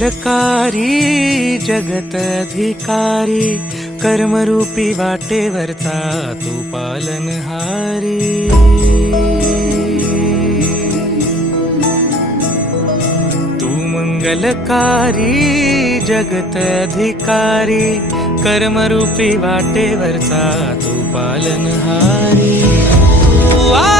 मंगलकारी जगत अधिकारी, कर्मरूपी वाटेवरचा तू पालनहारी। तू मंगलकारी जगत अधिकारी, कर्मरूपी वाटेवरचा तू पालनहारी। तू